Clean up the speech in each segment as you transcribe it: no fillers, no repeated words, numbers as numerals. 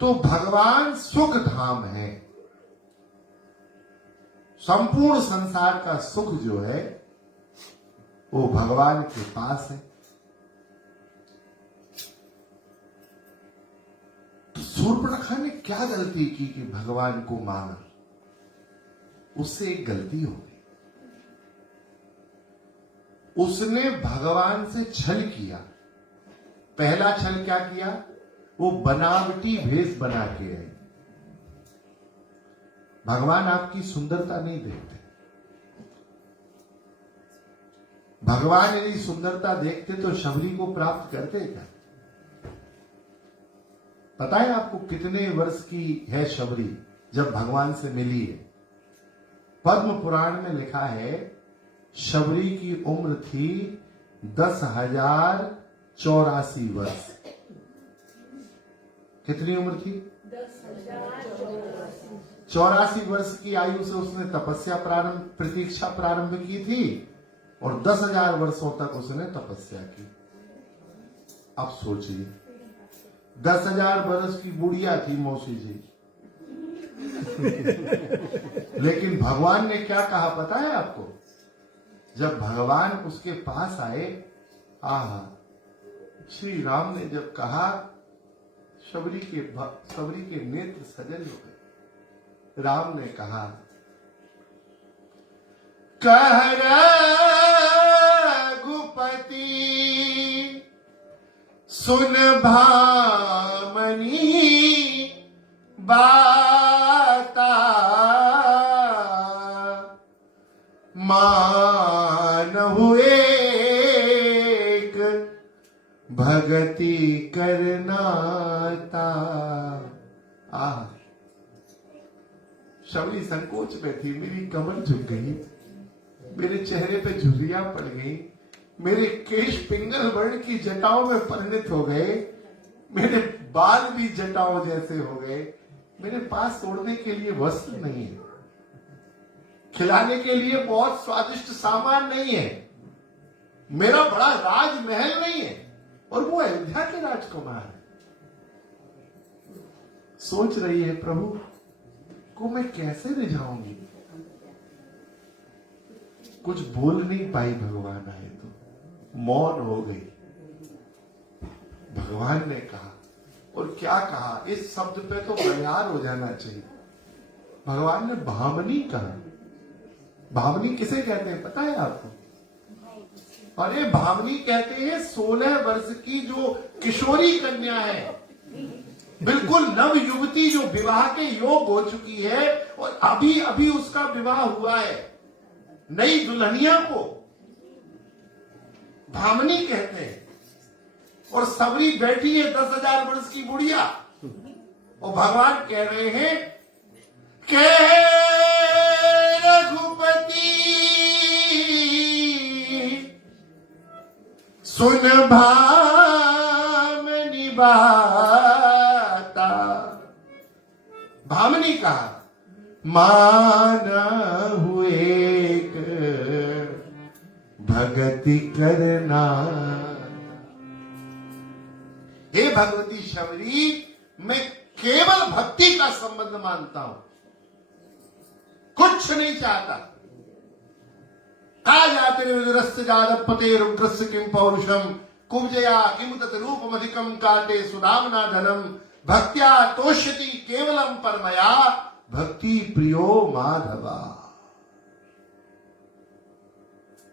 तो भगवान सुख धाम है। संपूर्ण संसार का सुख जो है वो भगवान के पास है। तो शूर्पणखा ने क्या गलती की कि भगवान को मांगा? उससे एक गलती हो गई, उसने भगवान से छल किया। पहला छल क्या किया? वो बनावटी भेष बना के आई। भगवान आपकी सुंदरता नहीं देखते। भगवान यदि सुंदरता देखते तो शबरी को प्राप्त करते क्या? पता है आपको कितने वर्ष की है शबरी जब भगवान से मिली है? पद्म पुराण में लिखा है शबरी की उम्र थी 10,084 वर्ष। कितनी उम्र थी? 84 वर्ष की आयु से उसने तपस्या प्रतीक्षा प्रारंभ की थी और 10,000 वर्षों तक उसने तपस्या की। अब सोचिए, 10,000 वर्ष की बुढ़िया थी मौसी जी। लेकिन भगवान ने क्या कहा पता है आपको? जब भगवान उसके पास आए, आहा, श्री राम ने जब कहा, शबरी के नेत्र सजल हो गए। राम ने कहा, कह रघुपति सुन भामनी बाता, मानहु एक भगति करनाता। आह, शबरी संकोच में थी। मेरी कमर झुक गई, मेरे चेहरे पे झुर्रियां पड़ गई, मेरे केश पिंगल वर्ण की जटाओं में परिणत हो गए, मेरे बाल भी जटाओं जैसे हो गए, मेरे पास ओढ़ने के लिए वस्त्र नहीं है, खिलाने के लिए बहुत स्वादिष्ट सामान नहीं है, मेरा बड़ा राजमहल नहीं है, और वो अयोध्या के राजकुमार है। सोच रही है प्रभु को मैं कैसे रिझाऊंगी। कुछ बोल नहीं पाई। भगवान आए तो मौन हो गई। भगवान ने कहा, और क्या कहा? इस शब्द पे तो बयार हो जाना चाहिए। भगवान ने भामनी कहा। भामनी किसे कहते हैं पता है आपको? अरे भामनी कहते हैं 16 वर्ष की जो किशोरी कन्या है, बिल्कुल नव युवती जो विवाह के योग हो चुकी है और अभी अभी उसका विवाह हुआ है, नई दुल्हनिया को भामनी कहते हैं। और सबरी बैठी है 10,000 वर्ष की बुढ़िया, और भगवान कह रहे हैं के रघुपति सुन भामनी बाता। भामनी कहा, मानहु एक भगति करना। हे भगवती शबरी, मैं केवल भक्ति का संबंध मानता हूं, कुछ नहीं चाहता। का जाते विदुरस्य जादपते रुद्रस्य किम पौरुषम कुब्जया किम तत् रूपमधिकम काटे सुनामना धनम भक्त्या तोष्यति केवलम परमया भक्ति प्रियो माधवा।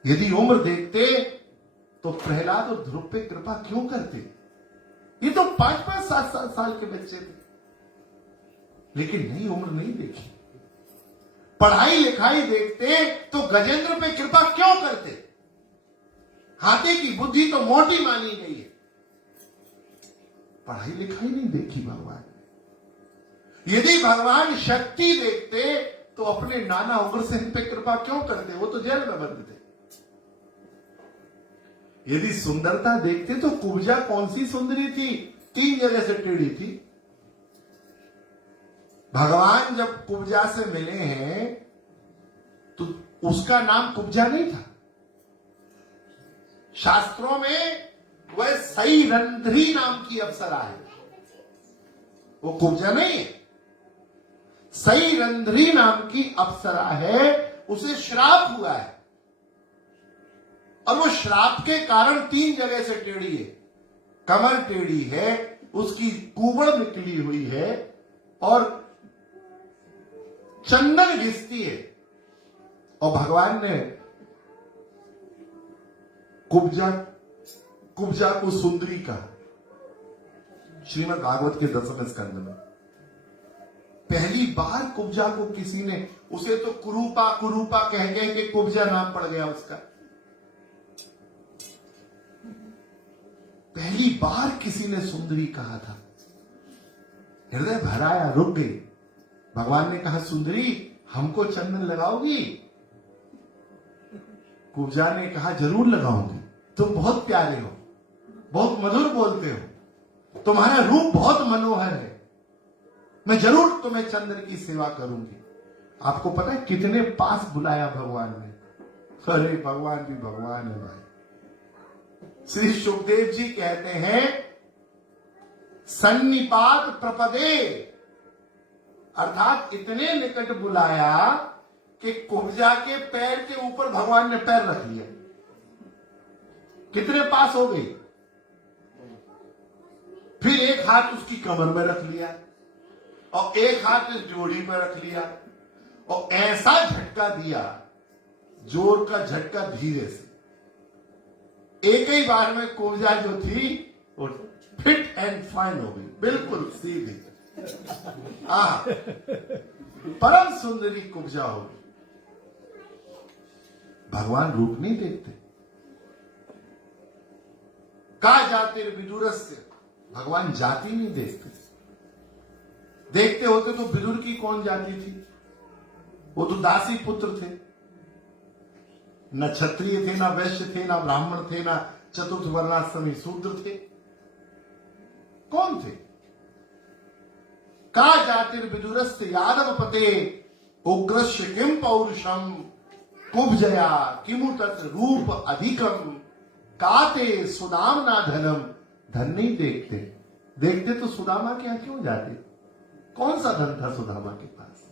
यदि उम्र देखते तो प्रहलाद और ध्रुव पे कृपा क्यों करते? ये तो 5-5, 7-7 साल के बच्चे थे, लेकिन नहीं, उम्र नहीं देखी। पढ़ाई लिखाई देखते तो गजेंद्र पे कृपा क्यों करते? हाथी की बुद्धि तो मोटी मानी गई है। पढ़ाई लिखाई नहीं देखी भगवान ने। यदि भगवान शक्ति देखते तो अपने नाना उग्रसेन पे कृपा क्यों करते? वो तो जेल में बंद थे। यदि सुंदरता देखते तो कुब्जा कौन सी सुंदरी थी? 3 जगह से टेढ़ी थी। भगवान जब कुब्जा से मिले हैं तो उसका नाम कुब्जा नहीं था। शास्त्रों में वह सई रंध्री नाम की अप्सरा है। वो कुब्जा नहीं है। सई रंध्री नाम की अप्सरा है, उसे श्राप हुआ है और वो श्राप के कारण 3 जगह से टेढ़ी है। कमर टेढ़ी है, उसकी कुबड़ निकली हुई है और चंदन घिसती है। और भगवान ने कुब्जा को सुंदरी कहा। श्रीमद् भागवत के 10वें स्कंद में पहली बार कुब्जा को किसी ने, उसे तो कुरूपा कह गए कि कुब्जा नाम पड़ गया उसका। पहली बार किसी ने सुंदरी कहा था। हृदय भर आया, रुक गई। भगवान ने कहा, सुंदरी हमको चंदन लगाओगी? कुब्जा ने कहा, जरूर लगाऊंगी। तुम बहुत प्यारे हो, बहुत मधुर बोलते हो, तुम्हारा रूप बहुत मनोहर है, मैं जरूर तुम्हें चंदन की सेवा करूंगी। आपको पता है कितने पास बुलाया भगवान ने? अरे भगवान भी भगवान है भाई। श्री सुखदेव जी कहते हैं, सन्निपात प्रपदे, अर्थात इतने निकट बुलाया कि कुब्जा के पैर के ऊपर भगवान ने पैर रख लिया। कितने पास हो गई? फिर एक हाथ उसकी कमर में रख लिया और एक हाथ इस जोड़ी पर रख लिया और ऐसा झटका दिया, जोर का झटका, धीरे से। एक ही बार में कुब्जा जो थी वो फिट एंड फाइन हो गई, बिल्कुल सीधी। परम सुंदरी कुब्जा हो गई। भगवान रूप नहीं देखते। का जाते विदुरस्य, भगवान जाति नहीं देखते। देखते होते तो विदुर की कौन जाति थी? वो तो दासी पुत्र थे, न क्षत्रिय थे, न वैश्य थे, न ब्राह्मण थे, न चतुर्थ वर्णाश्रमी शूद्र थे। कौन थे? का जातिर्विदुरस्य यादव पते उग्रस्य किम पौरुषम कुब्जया किमु तत् रूप अधिकम काते सुदामना धनम। धन नहीं देखते, देखते तो सुदामा के यहां क्यों जाते? कौन सा धन था सुदामा के पास?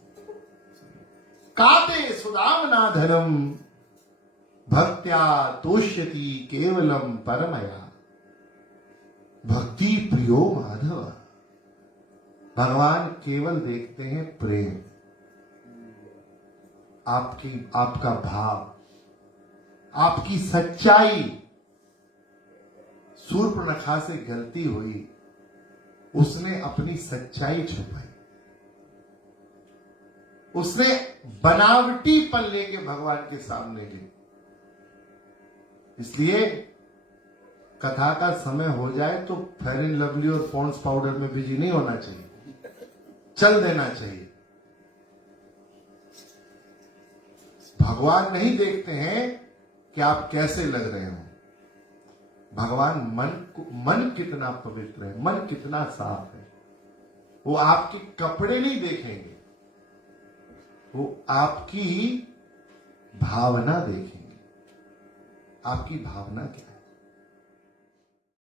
काते सुदामना धनम भक्त्या तोष्यति केवलम परमया भक्ति प्रियो माधव। भगवान केवल देखते हैं प्रेम, आपका भाव, आपकी सच्चाई। शूर्पणखा से गलती हुई, उसने अपनी सच्चाई छुपाई, उसने बनावटीपन लेके भगवान के सामने गई। इसलिए कथा का समय हो जाए तो फेयर एंड लवली और पॉन्ड्स पाउडर में बिजी नहीं होना चाहिए, चल देना चाहिए। भगवान नहीं देखते हैं कि आप कैसे लग रहे हो। भगवान मन कितना पवित्र है, मन कितना साफ है। वो आपके कपड़े नहीं देखेंगे, वो आपकी भावना देखेंगे। आपकी भावना क्या है?